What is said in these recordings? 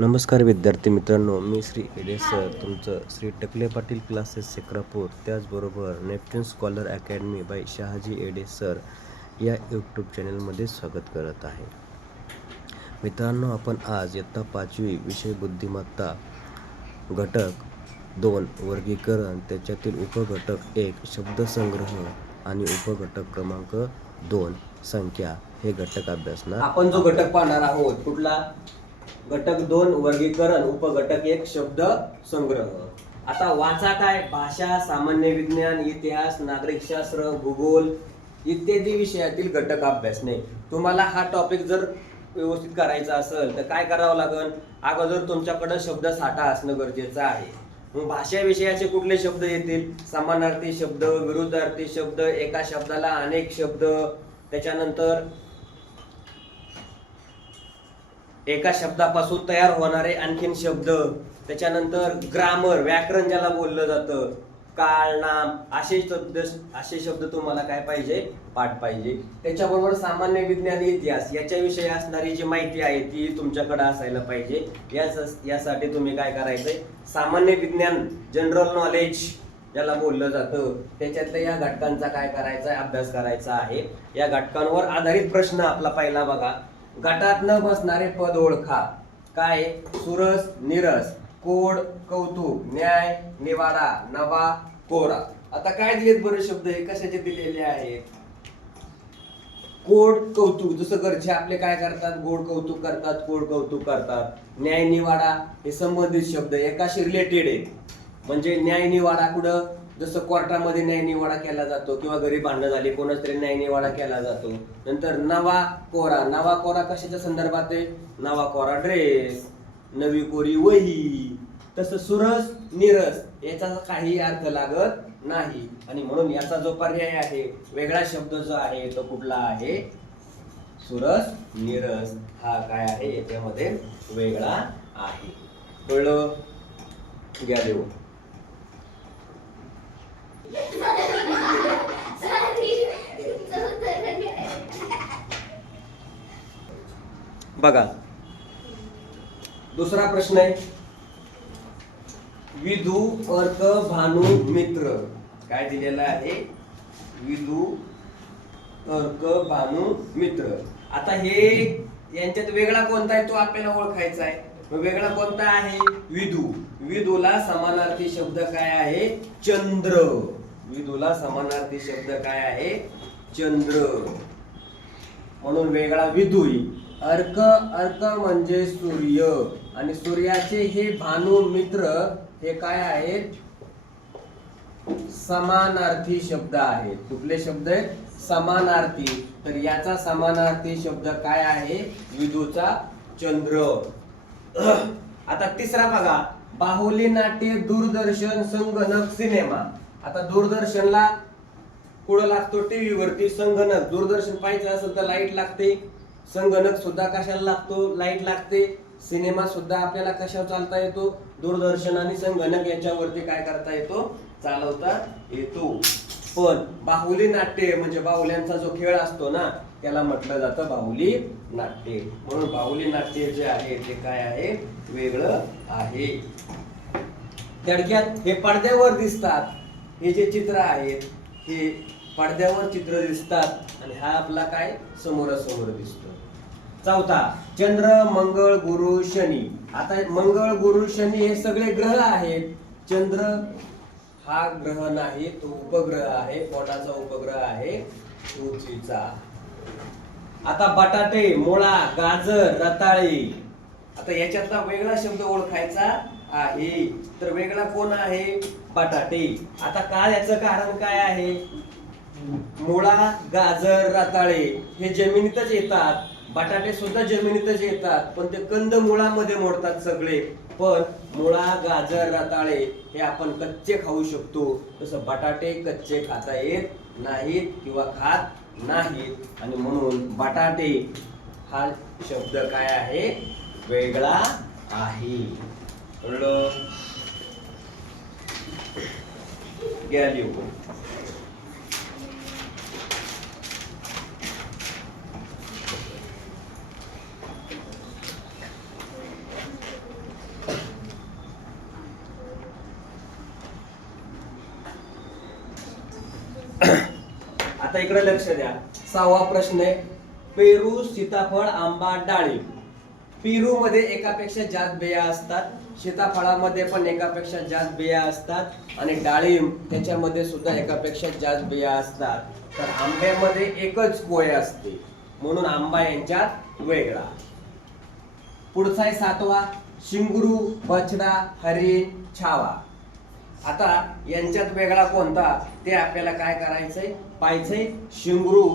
नमस्कार विद्यार्थी मित्रांनो, मी श्री एडे सर तुमचं श्री टकले पाटील क्लासेस सेक्रापूर त्याचबरोबर Neptune scholar academy by Shahaji Ede sir या यूट्यूब चॅनलमध्ये स्वागत करत आहे. मित्रांनो, आपण आज इयत्ता 5वी विषय बुद्धिमत्ता घटक 2 वर्गीकरण, त्याच्यातील उपघटक 1 शब्दसंग्रह आणि उपघटक क्रमांक 2 संख्या हे घटक अभ्यासणार. आपण जो घटक पाहणार आहोत कुठला? घटक 2 वर्गीकरण, उपघटक 1 शब्द संग्रह. आता वाचा काय? भाषा, सामान्य विज्ञान, इतिहास, नागरिकशास्त्र, भूगोल इत्यादी विषयातील घटक अभ्यासणे. तुम्हाला हा टॉपिक जर व्यवस्थित करायचा असेल तर काय करावं लागेल? अगोदर तुमच्याकडे शब्द साठा असणं गरजेचं आहे. मग भाषा विषयाचे कुठले शब्द येतील? समानार्थी शब्द, विरुद्धार्थी शब्द, एका शब्दाला अनेक शब्द, त्याच्यानंतर एका शब्दापासून तयार होणारे आणखीन शब्द, त्याच्यानंतर ग्रामर, व्याकरण ज्याला बोललं जातं, काळ, नाम, असे शब्द तुम्हाला काय पाहिजे? पाठ पाहिजे. त्याच्याबरोबर सामान्य विज्ञान, इतिहास याच्याविषयी असणारी जी माहिती आहे ती तुमच्याकडे असायला पाहिजे. यासाठी तुम्ही काय करायचंय? सामान्य विज्ञान, जनरल नॉलेज ज्याला बोललं जातं, त्याच्यातल्या या घटकांचा काय करायचा? अभ्यास करायचा आहे. या घटकांवर आधारित प्रश्न आपला पहिला बघा. गटात न बसणारे पद ओळखा. काय? सुरस, निरस, कोड, कौतुक, न्याय, निवाडा, नवा, कोरा. आता काय दिलेत बरे शब्द? हे कशाचे दिलेले आहेत? कोड, कौतुक. जसं घरचे आपले काय करतात? गोड कौतुक करतात, कोड कौतुक करतात. न्याय, निवाडा हे संबंधित शब्द एकाशी रिलेटेड आहेत. म्हणजे न्याय निवाडा कुठं? जसं कोर्टामध्ये न्याय निवाडा केला जातो किंवा घरी भांडणं झाली कोणाच तरी न्याय निवाडा केला जातो. नंतर नवा कोरा. नवा कोरा कशाच्या संदर्भात आहे? नवा कोरा ड्रेस, नवी कोरी वही. तसं सुरस, निरस याचा काही अर्थ लागत नाही आणि म्हणून याचा जो पर्याय आहे, वेगळा शब्द जो आहे तो कुठला आहे? सुरस, निरस हा काय आहे? याच्यामध्ये वेगळा आहे. कळलं? घ्या देऊ. बघा, दुसरा प्रश्न आहे. विदू, अर्क, भानू, मित्र. काय दिलेला आहे? विदू, अर्क, भानू, मित्र. आता हे यांच्यात वेगळा कोणता आहे तो आपल्याला ओळखायचा आहे. वेगळा कोणता आहे? विदू. विदूला समानार्थी शब्द काय आहे? चंद्र. विदूला समानार्थी शब्द काय आहे? चंद्र. म्हणून वेगळा विदुई. अर्क, अर्क म्हणजे सूर्य आणि सूर्याचे हे भानू, मित्र हे काय आहेत? समानार्थी शब्द आहेत. कुठले शब्द आहेत? समानार्थी. तर याचा समानार्थी शब्द काय आहे? विदूचा चंद्र. आता तिसरा बघा. बाहुली, नाट्य, दूरदर्शन, संगणक, सिनेमा. आता दूरदर्शनला कुठं लागतो? टीव्ही वरती. संगणक, दूरदर्शन पाहायचं असेल तर लाईट लागते. संगणक सुद्धा कशाला लागतो? लाईट लागते. सिनेमा सुद्धा आपल्याला कशावर चालता येतो? दूरदर्शन आणि संगणक याच्यावरती काय करता येतो? चालवता येतो. पण बाहुली नाट्य म्हणजे बाहुल्यांचा जो खेळ असतो ना, त्याला म्हटलं जातं बाहुली नाट्य. म्हणून बाहुली नाट्य जे आहे ते काय आहे? वेगळं आहे. थोडक्यात हे पडद्यावर दिसतात. हे जे चित्र आहेत हे पडद्यावर चित्र दिसतात आणि हा आपला काय? समोरासमोर दिसतो. चौथा. चंद्र, मंगळ, गुरु, शनी. आता मंगळ, गुरु, शनी हे सगळे ग्रह आहेत. चंद्र हा ग्रह नाही, तो उपग्रह आहे. कोणाचा उपग्रह आहे? पृथ्वीचा. आता बटाटे, मुळा, गाजर, रताळी. आता याच्यातला वेगळा शब्द ओळखायचा आहे. तर वेगळा कोण आहे? बटाटे. आता काय? याचं कारण काय आहे? मुळा, गाजर, रताळे हे जमिनीतच येतात. बटाटे सुद्धा जमिनीतच येतात, पण ते कंद मुळामध्ये मोडतात सगळे. पण मुळा, गाजर, रताळे हे आपण कच्चे खाऊ शकतो. तसं बटाटे कच्चे खाता येत नाहीत किंवा खात नाहीत आणि म्हणून बटाटे हा शब्द काय आहे? वेगळा आहे. कळलं? घ्या लिहू. आता इकडे लक्ष द्या. 6वा प्रश्न आहे, पेरू, सीताफळ, आंबा, डाळिंब. पेरू मध्ये एकापेक्षा जास्त बिया असतात, सीताफळामध्ये पण एकापेक्षा जास्त बिया असतात आणि डाळिंब त्याच्यामध्ये सुद्धा एकापेक्षा जास्त बिया असतात. तर आंब्यामध्ये एकच कोय असते, म्हणून आंबा यांच्यात वेगळा. पुढचा आहे 7वा, शिंगरू, बछडा, हरिण, छावा. आता यांच्यात वेगळा कोणता ते आपल्याला काय करायचंय पाहायचंय. शिंगरू,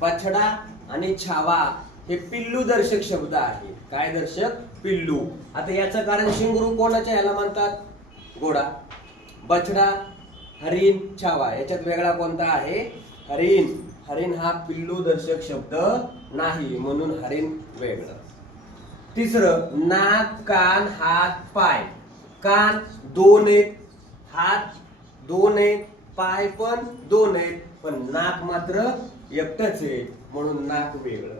बछडा आणि छावा हे पिल्लू दर्शक शब्द आहेत. काय दर्शक? पिल्लू. आता याचं कारण शिंगरू कोणाच्या ह्याला म्हणतात? घोडा. बछडा, हरिण, छावा याच्यात वेगळा कोणता आहे? हरिण. हरिण हा पिल्लू दर्शक शब्द नाही, म्हणून हरिण वेगळं. तिसरं, नाक, कान, हात, पाय. कान 2 आहेत, हात 2 आहेत, पाय पण 2 आहेत, पण नाक मात्र एकटच आहे, म्हणून नाक वेगळं.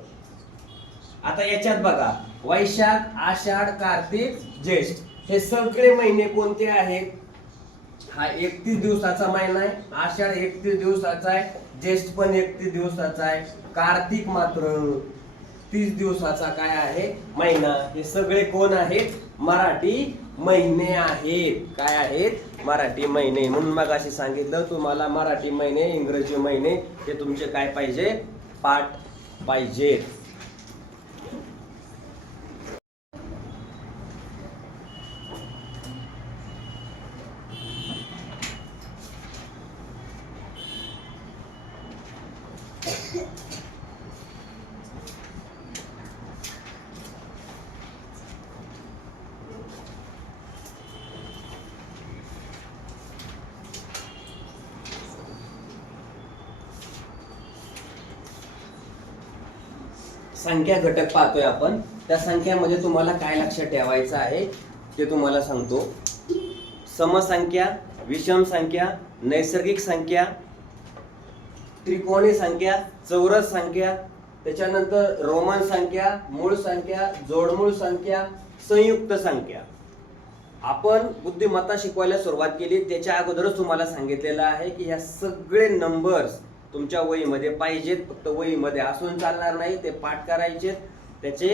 आता याच्यात बघा, वैशाख, आषाढ, कार्तिक, ज्येष्ठ हे सगळे महिने कोणते आहेत? हा 31 दिवसाचा महिना आहे. आषाढ 31 दिवसाचा आहे, ज्येष्ठ पण 31 दिवसाचा आहे, कार्तिक मात्र 30 दिवसाचा काय आहे? महिना. हे सगळे कोण आहेत? मराठी महिने आहेत. काय आहेत? मराठी महिने. म्हणून मग असे सांगितलं तुम्हाला, मराठी महिने, इंग्रजी महिने हे तुमचे काय पाहिजे? पाठ पाहिजेत. संख्या घटक पाहतोय आपण. त्या संख्यामध्ये तुम्हाला काय लक्षात ठेवायचं आहे ते तुम्हाला सांगतो. समसंख्या, विषम संख्या, नैसर्गिक संख्या, त्रिकोणी संख्या, चौरस संख्या, त्याच्यानंतर रोमन संख्या, मूळ संख्या, जोडमूळ संख्या, संयुक्त संख्या. आपण बुद्धिमत्ता शिकवायला सुरुवात केली त्याच्या अगोदरच तुम्हाला सांगितलेलं आहे की ह्या सगळे नंबर्स तुमच्या वहीमध्ये पाहिजेत. फक्त वहीमध्ये असून चालणार नाही, ते पाठ करायचे, त्याचे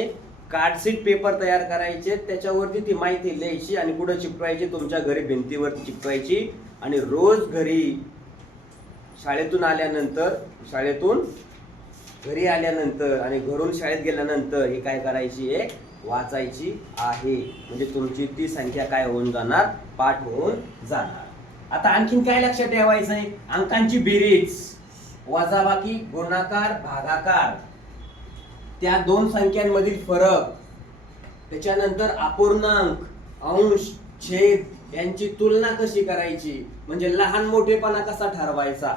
कार्डशीट पेपर तयार करायचे, त्याच्यावरती ती माहिती लिहायची आणि कुठं चिपकायची? तुमच्या घरी भिंतीवरती चिपकायची. आणि रोज घरी शाळेतून घरी आल्यानंतर आणि घरून शाळेत गेल्यानंतर हे काय करायची आहे? वाचायची आहे. म्हणजे तुमची ती संख्या काय होऊन जाणार? पाठ होऊन जाणार. आता आणखीन काय लक्षात ठेवायचंय? अंकांची बेरीज, वजाबाकी, गुणाकार, भागाकार, त्या दोन संख्यांमधील फरक, त्याच्यानंतर अपूर्णांक, अंश, छेद यांची तुलना कशी करायची, म्हणजे लहान मोठेपणा कसा ठरवायचा.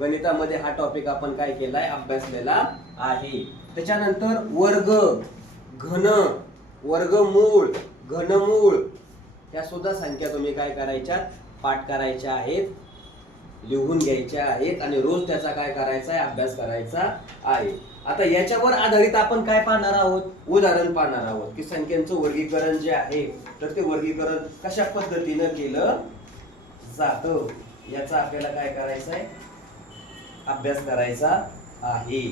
गणितामध्ये हा टॉपिक आपण काय केलाय? अभ्यासलेला आहे. त्याच्यानंतर वर्ग, घन, वर्गमूळ, घनमूळ या सुद्धा संख्या तुम्ही काय करायच्या? पाठ करायच्या आहेत, लिहून घ्यायच्या आहेत आणि रोज त्याचा काय करायचा आहे? अभ्यास करायचा आहे. आता याच्यावर आधारित आपण काय पाहणार आहोत? उदाहरण पाहणार आहोत की संख्यांचं वर्गीकरण जे आहे तर ते वर्गीकरण कशा पद्धतीनं केलं जातं याचा आपल्याला काय करायचं आहे? अभ्यास करायचा आहे.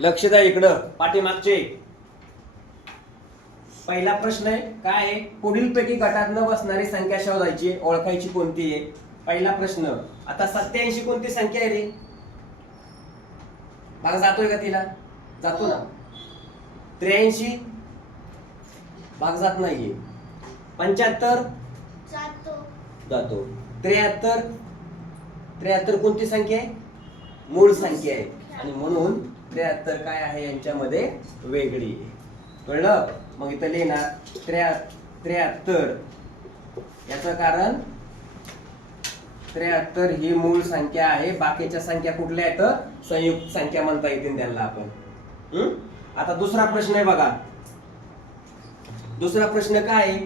लक्ष द्या इकडं पाठीमागचे. पहिला प्रश्न आहे काय आहे? पुढीलपैकी गटात न बसणारी संख्या शोधायची, ओळखायची कोणती आहे? पहिला प्रश्न. आता 87 कोणती संख्या आहे रे? भाग जातोय का तिला? जातो ना. 83 भाग जात नाहीये. 75 जातो. 73 कोणती संख्या आहे? मूळ संख्या आहे आणि म्हणून 73 काय आहे? यांच्यामध्ये वेगळी आहे. कळलं? मग इथं लिहिणार 73. याचं कारण 73 ही मूळ संख्या आहे. बाकीच्या संख्या कुठल्या आहेत? संयुक्त संख्या म्हणता येतील त्यांना आपण. आता दुसरा प्रश्न आहे बघा. दुसरा प्रश्न काय आहे?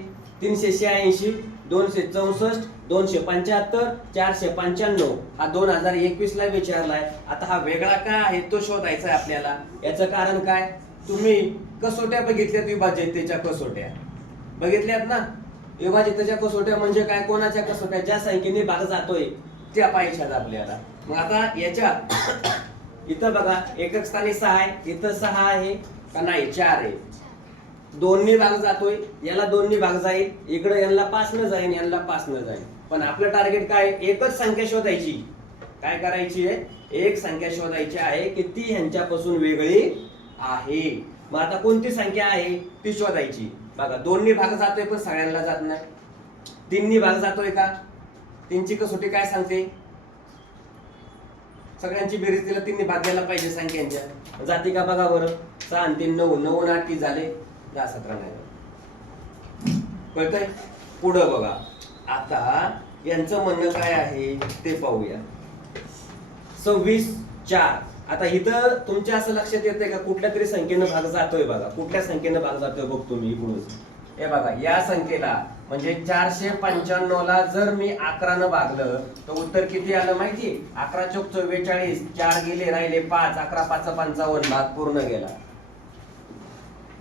386, 264, 275, 495 हा 2021 ला विचारलाय. आता हा वेगळा काय आहे तो शोधायचा आहे आपल्याला. याचं कारण काय? तुम्ही कसोट्या बघितल्यात, विभाज्यतेच्या कसोट्या बघितल्यात ना? विभाजितच्या कसोट्या म्हणजे काय, कोणाच्या कसोट्या, ज्या संख्येने भाग जातोय त्या पाहिजेत आपल्याला. मग आता याच्यात इथं बघा एकक स्थानी 6 आहे, इथं 6 आहे का नाही, 4 आहे. 2 ने भाग जातोय, याला 2 ने भाग जाईल, इकडे यांना 5 न जाईल, यांना 5 न जाईल. पण आपलं टार्गेट काय, एकच संख्या शोधायची. काय करायची आहे, एक संख्या शोधायची आहे की ती ह्यांच्यापासून वेगळी आहे. मग आता कोणती संख्या आहे ती शोधायची. बघा 2 ने भाग जातोय पण सगळ्यांना जात नाही. 3 ने भाग जातोय का, 3 ची कसोटी काय सांगते, सगळ्यांची बेरीज तिला 3 ने भाग द्यायला पाहिजे संख्यांच्या. जाती का बघा बरं, 6 आणि 3 9, 9 आणि 8 किती झाले, 10 17 नाही. कळतंय. पुढं बघा आता यांचं म्हणणं काय आहे ते पाहूया. 26 4. आता इथं तुमच्या असं लक्षात येतंय का, कुठल्या तरी संख्येनं भाग जातोय. बघा कुठल्या संख्येनं भाग जातोय बघतो मी इकडून. हे बघा या संख्येला म्हणजे 495 ला जर मी 11 न भागलं तर उत्तर किती आलं माहिती, 11 चौक 44, 4 गेले राहिले 5, 11 5 55, भाग पूर्ण गेला.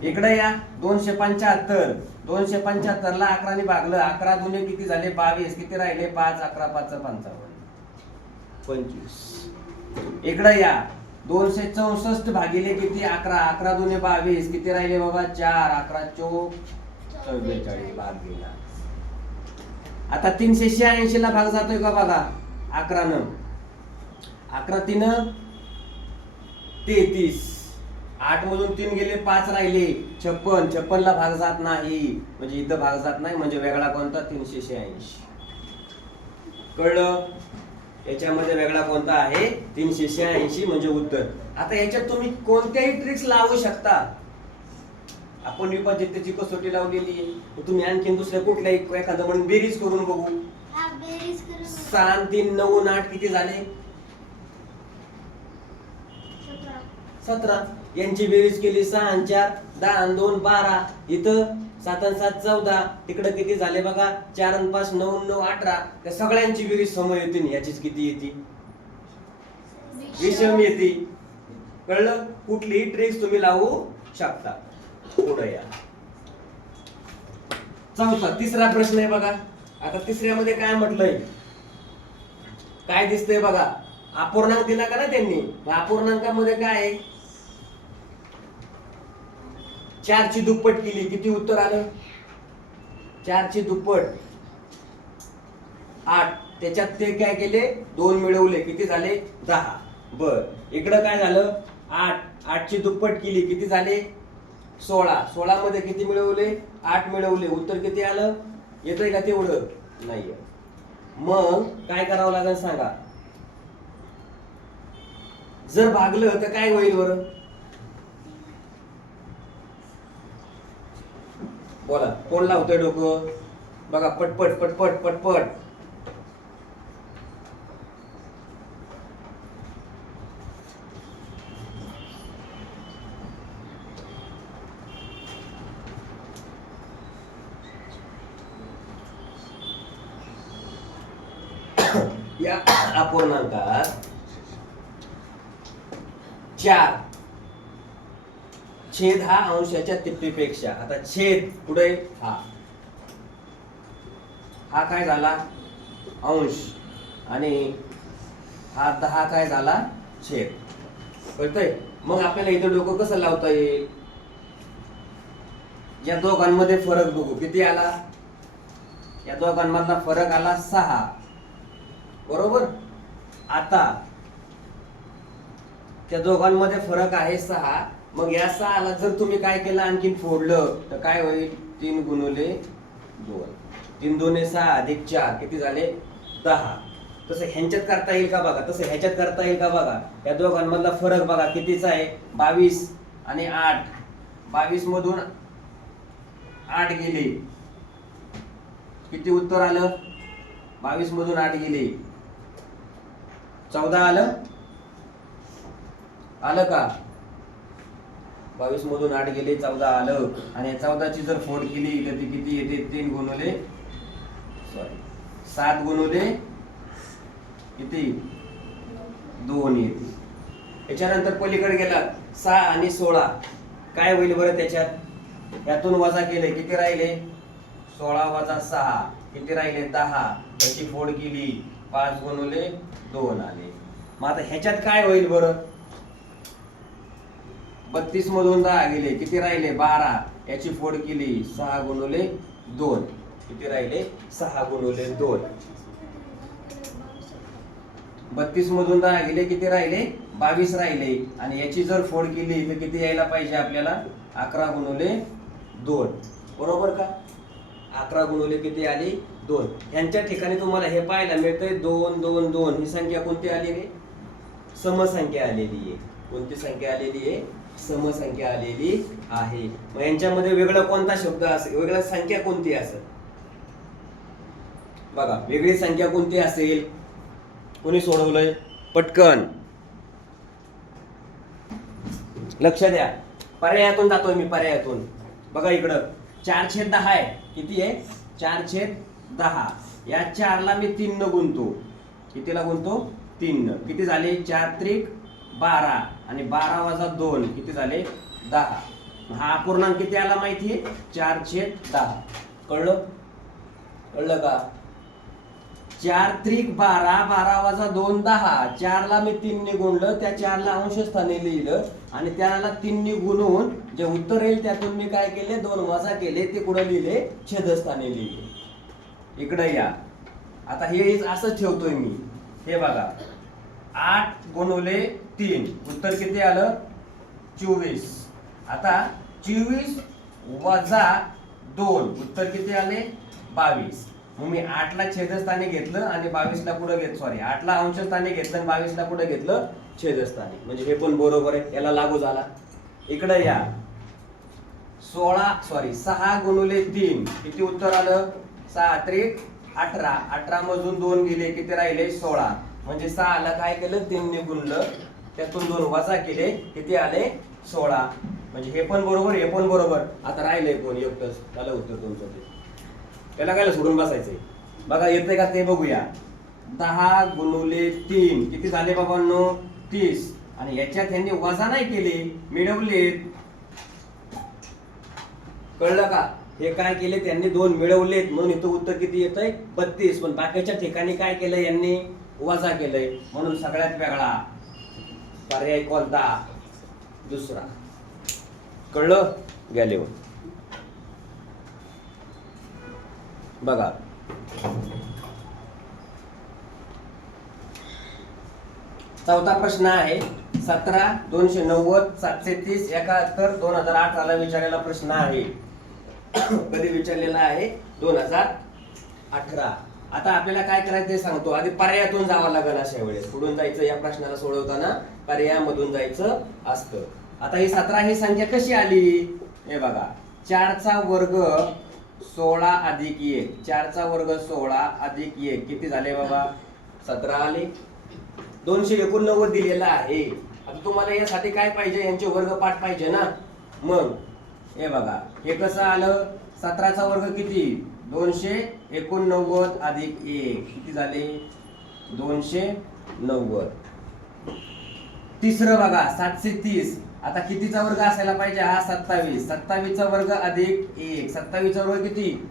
इकडे या 275, 275 ला 11 ने भागलं, 11 दुने किती झाले 22, किती राहिले 5, 11 5 55, 25. इकडे या 264 भागिले किती 11, 11 दुने 22, किती राहिले बाबा 4, 11 चौक 44, भाग गेला. आता 386 ला भाग जातोय का बघा 11 न, 11 3 33, 8 मधून 3 गेले 5 राहिले 56, 56 ला भाग जात नाही म्हणजे इथं भाग जात नाही, म्हणजे वेगळा कोणता 386. कळलं. याच्यामध्ये वेगळा कोणता आहे 386 म्हणजे उत्तर. आता याच्यात तुम्ही कोणत्याही ट्रिक्स लावू शकता. आपण विभाजितची कसोटी लावलेली आहे, तुम्ही आणखीन दुसऱ्या कुठल्याही एखादं म्हणून बेरीज करून बघू. 6 आणि 3 9 आणि 8 किती झाले 17. यांची बेरीज केली 6 आणि 4 10 आणि 2 12, इथं 7 आणि 7 14, तिकडे किती झाले बघा 4 आणि 5 9 9 18. त्या सगळ्यांची बेरीज समोर येते, याचीच किती येते विषम येते. कळलं. कुठलीही ट्रिक्स तुम्ही लावू शकता. पुढे या चौथा तिसरा प्रश्न आहे बघा. आता तिसऱ्यामध्ये काय म्हटलंय, काय दिसतंय बघा, अपूर्णांक दिला का ना त्यांनी. अपूर्णांकामध्ये काय आहे, 4 ची दुप्पट केली किती उत्तर आलं, 4 ची दुप्पट 8. त्याच्यात ते काय केले 2 मिळवले किती झाले 10. बर इकडं काय झालं 8 ची दुप्पट केली किती झाले 16. 16 मध्ये किती मिळवले 8 मिळवले, उत्तर किती आलं, येतंय का तेवढं नाहीये. मग काय करावं लागेल सांगा, जर भागलं तर काय होईल बरं, बोला कोण लावतोय डोकं बघा, पटपट पटपट पटपट. या अपूर्णांकात 4 छेद हा अंशाच्या तिप्पटीपेक्षा, आता छेद पुढे हा काय झाला अंश आणि हा 10 काय झाला छेद. कळतंय. मग आपल्याला इथं डोकं कसं लावता येईल, या दोघांमध्ये फरक बघू किती आला, या दोघांमधला फरक आला 6 बरोबर. आता त्या दोघांमध्ये फरक आहे 6. मग या 6 ला जर तुम्ही काय केलं आणखीन फोडलं तर काय होईल 3 गुणिले 2, 3 2 6 अधिक 4 किती झाले 10. तसं ह्यांच्यात करता येईल का बघा, तसं ह्याच्यात करता येईल का बघा. या दोघांमधला फरक बघा कितीचा आहे 22 आणि 8. 22 मधून 8 गेले किती उत्तर आलं, 22 मधून 8 गेले 14 आलं, आलं का. 22 मधून 8 गेले 14 आलं. आणि 14 ची जर फोड केली तर ती किती येते 3 गुणिले 7 गुणिले किती 2 येते. याच्यानंतर पलीकडे गेला 6 आणि 16 काय होईल बरं, त्याच्यात यातून वजा केले किती राहिले 16 वजा 6 किती राहिले 10. याची फोड केली 5 गुणिले 2 आले. मग आता ह्याच्यात काय होईल बरं? 32 मधून 10 गेले किती राहिले 12. याची फोड केली 6 गुणिले 2 किती राहिले 6 गुणिले 2. 32 मधून 10 गेले किती राहिले 22 राहिले. आणि याची जर फोड केली तर किती यायला पाहिजे आपल्याला 11 गुणिले 2. बरोबर का? 11 गुणिले किती आली 2. यांच्या ठिकाणी तुम्हाला हे पाहायला मिळतंय 2 2 2 ही संख्या कोणती आलेली? समसंख्या आलेली आहे. कोणती संख्या आलेली आहे? समसंख्या आलेली आहे. मग यांच्यामध्ये वेगळा कोणता शब्द असेल? वेगळी संख्या कोणती असेल? बघा वेगळी संख्या कोणती असेल? कोणी सोडवलंय पटकन लक्ष द्या. पर्यायातून जातोय मी. पर्यायातून बघा इकडं 4/10 आहे. किती आहे 4/10. या 4 ला मी 3 न गुणतो. कितीला गुणतो 3 न. किती झाले 4 त्रिक 12 आणि 12 वजा 2 किती झाले 10. हा अपूर्णांक किती आला माहितीये 4/10. कळलं? कळलं का? 4 त्रिक 12 12 वजा 2 10. 4 ला मी 3 ने गुणलं. त्या 4 ला अंश स्थानी लिहिलं आणि त्याला 3 ने गुणून जे उत्तर येईल त्यातून मी काय केले 2 वजा केले. ते कुठं लिहिले छेदस्थानी लिहिले. इकडे या. आता हे असं ठेवतोय मी. हे बघा 8 गुणिले 3 उत्तर किती आलं 24. आता 24 वजा 2 उत्तर किती आले 22. मग मी 8 ला छेदस्थानी घेतलं आणि 22 ला पुढे घेतलं. सॉरी 8 ला अंशस्थानी घेतलं आणि 22 ला पुढे घेतलं छेदस्थानी. म्हणजे हे पण बरोबर आहे. याला लागू झाला. इकडे या 6 गुणिले 3 किती उत्तर आलं 6 त्रिक 18. 18 मधून 2 गेले किती राहिले 16. म्हणजे 6 ला काय केलं 3 ने गुणलं. त्यातून 2 वजा केले किती आले 16. म्हणजे हे पण बरोबर हे पण बरोबर. आता राहिले कोण एकटंच. त्याला उत्तर तुमचं ते. त्याला काय सोडून बसायचंय. बघा येतंय का ते बघूया. 10 गुणिले 3 किती झाले बाबांनो 30. आणि याच्यात यांनी वजा नाही केले मिळवले. कळलं का? हे काय केले त्यांनी 2 मिळवलेत म्हणून इथं उत्तर किती येतंय 32. पण बाकीच्या ठिकाणी काय केलं यांनी वजा केलंय. म्हणून सगळ्यात वेगळा पर्याय कोणता दुसरा. कळलं? गेले बघा चौथा प्रश्न आहे 17 290 730 71 2018 ला विचारलेला प्रश्न आहे. कधी विचारलेला आहे 2018. आता आपल्याला काय करायचं ते सांगतो. आधी पर्यायातून जावं लागेल. अशा वेळेस कुठून जायचं या प्रश्नाला सोडवताना पर्यायामधून जायचं असतं. आता ही 17 ही संख्या कशी आली? हे बघा 4 चा वर्ग 16 अधिक 1. 4 चा वर्ग 16 अधिक 1 किती झाले बाबा 17 आले. 289 दिलेला आहे. आता तुम्हाला यासाठी काय पाहिजे यांचे वर्गपाठ पाहिजे ना. मग हे बघा हे कसं आलं 17 चा वर्ग किती 289 अधिक 1 किती झाले 290. तिसरं बघा 730. आता कितीचा वर्ग असायला पाहिजे हा 27. 27 चा वर्ग अधिक 1. 27 चा वर्ग किती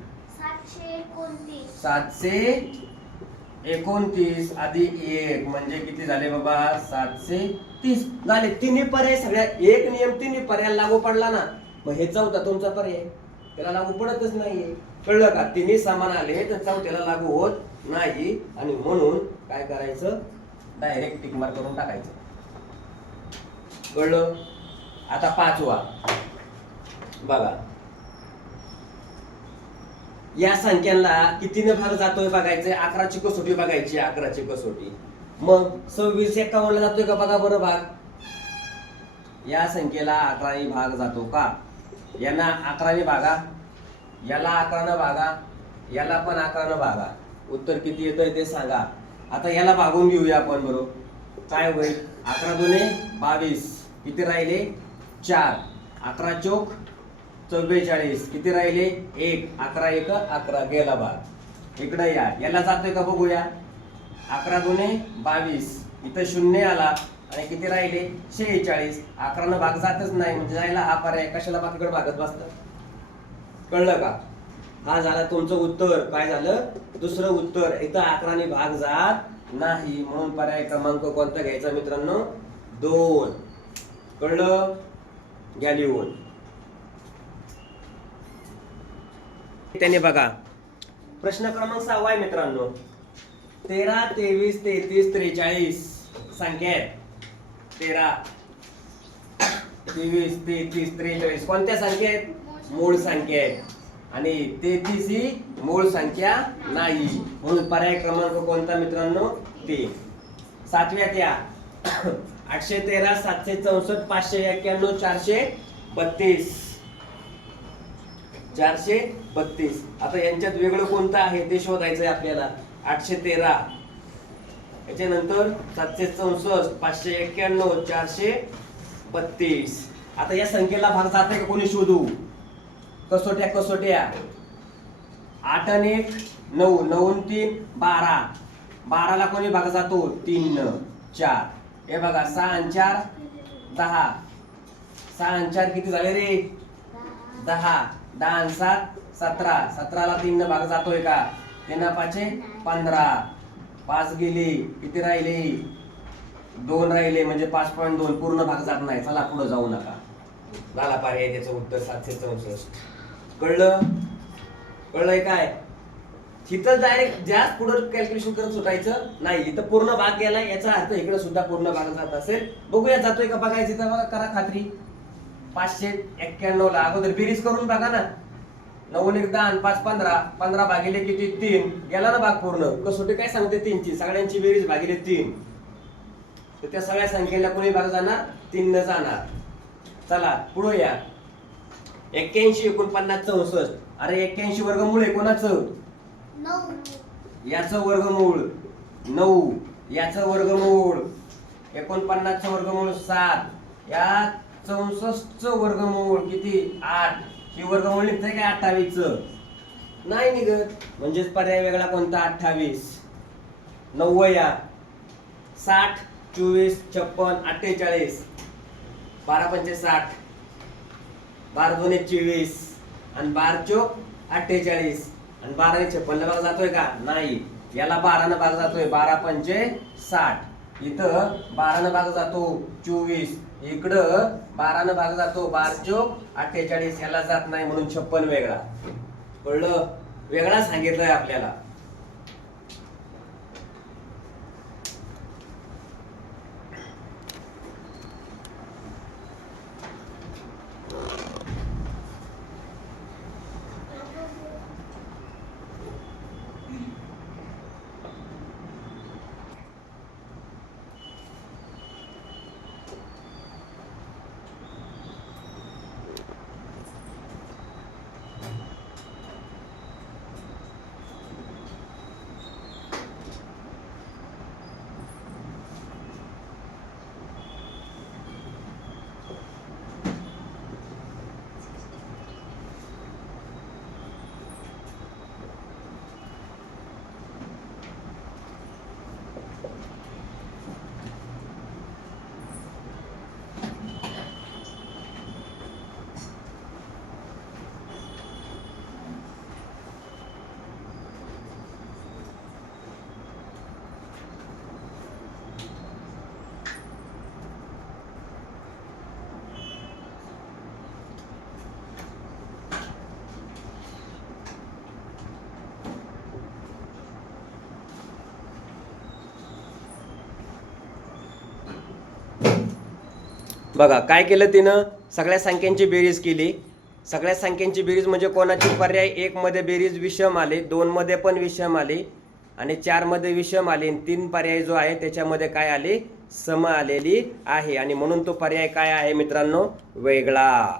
729 अधिक 1 म्हणजे किती झाले बाबा 730 झाले. तिन्ही पर्याय सगळ्या एक नियम तिन्ही पर्याय लागू पडला ना. मग हे चौथा तुमचा पर्याय त्याला लागू पडतच नाहीये. कळलं का? तिन्ही समान आले तर चौथ्याला लागू होत नाही. आणि म्हणून काय करायचं डायरेक्ट टिक मार्क करून टाकायचं. कळलं? आता 5वा बघा या संख्यांना कितीने भाग जातोय बघायचंय. 11ची कसोटी बघायची. 11ची कसोटी. मग 26 51 ला जातोय का बघा बरं भाग. या संख्येला 11ने भाग जातो का? यांना 11ने भागा. याला 11ने भागा. याला पण 11ने भागा. उत्तर किती येतंय ते सांगा. आता याला भागून घेऊया आपण बरोबर. काय होईल 11 दुने 22 किती राहिले 4. 11 चौक 44 किती राहिले 1. 11 1 11 गेला भाग. इकडे या याला जातोय का बघूया. 11 दुने 22 इथं 0 आला आणि किती राहिले 46. 11 भाग जातच नाही म्हणजे जायला हा पर्याय कशाला बाकीकडे भागत बसतात. कळलं का? हा झाला तुमचं उत्तर. काय झालं? दुसरं उत्तर. इथं 11ने भाग जात नाही, म्हणून पर्याय क्रमांक कोणता घ्यायचा मित्रांनो? 2. कळलं? घ्या लिहून. त्याने बघा प्रश्न क्रमांक 6 आहे मित्रांनो. 13, 23, 33, 43 संख्या आहेत. 13, 23, 33, 43 कोणत्या संख्या आहेत? मूळ संख्या आहेत. आणि 33 ही मूळ संख्या नाही, म्हणून पर्याय क्रमांक कोणता मित्रांनो? 3. 7व्यात या. 813, 764, 591, 432. 432. आता यांच्यात वेगळं कोणतं आहे ते शोधायचंय आपल्याला. 813, याच्यानंतर 764, 591, 432. आता या संख्येला भाग जाते का कोणी? शोधू. कसोट्या. 8 आणि 1 9, 9 आणि 3 12. 12ला कोणी भाग जातो? 3 न 4. हे बघा 6 आणि 4 10. 6 आणि 4 किती झाले रे? 10. 10 आणि 7 17. 17ला 3 न भाग जातोय का? 3 5 15. 5 गेले, किती राहिले? 2 राहिले, म्हणजे 5.2. पूर्ण भाग जात नाही. चला पुढे जाऊ नका. झाला पर्याय त्याचं उत्तर 764. कळलं? कळलंय काय? इथं डायरेक्ट जास्त पुढे कॅल्क्युलेशन करत सुटायचं नाही. इथं पूर्ण भाग गेला, याचा अर्थ इकडे सुद्धा पूर्ण भाग जात असेल. बघूया जातोय का बघायचं. इथं बघा, करा खात्री. 591 ला अगोदर बेरीज करून बघा ना. 9 1 10 आणि 5 15. 15 भागिले किती? 3. गेला ना भाग पूर्ण. कसोटी काय सांगते? 3 ची. सगळ्यांची बेरीज भागिले 3. तर त्या सगळ्या संख्येला कोणी भाग जाणार? 3 न जाणार. चला पुढे या. 81, 49, 64. अरे 81 वर्गमूळ आहे कोणाचं? 9. याचं वर्गमूळ 9. याचं वर्गमूळ 49 चं वर्गमूळ 7. या 64चं वर्गमूळ किती? 8. ही वर्गमूळ निघतंय काय 28 चं? नाही निघत. म्हणजेच पर्याय वेगळा कोणता? 28. 9 या. 60, 24, 56, 48. 12 पंचे 60. 12 2 24 आणि 12 चोक 48. आणि 12 ने 56 ला भाग जातोय का? नाही. याला 12 न भाग जातोय. 12 पंचे 60. इथं 12 न भाग जातो 24. इकडं 12 न भाग जातो 12 चोक 48. याला जात नाही, म्हणून 56 वेगळा. कळलं? वेगळा सांगितलंय आपल्याला. बघा काय केलं तिनं? सगळ्या संख्यांची बेरीज केली. सगळ्या संख्यांची बेरीज म्हणजे कोणाची? पर्याय 1 मध्ये बेरीज विषम आले, 2 मध्ये पण विषम आले आणि 4 मध्ये विषम आले. 3 पर्याय जो आहे त्याच्यामध्ये काय आले? सम आलेली आहे. आणि म्हणून तो पर्याय काय आहे मित्रांनो? वेगळा.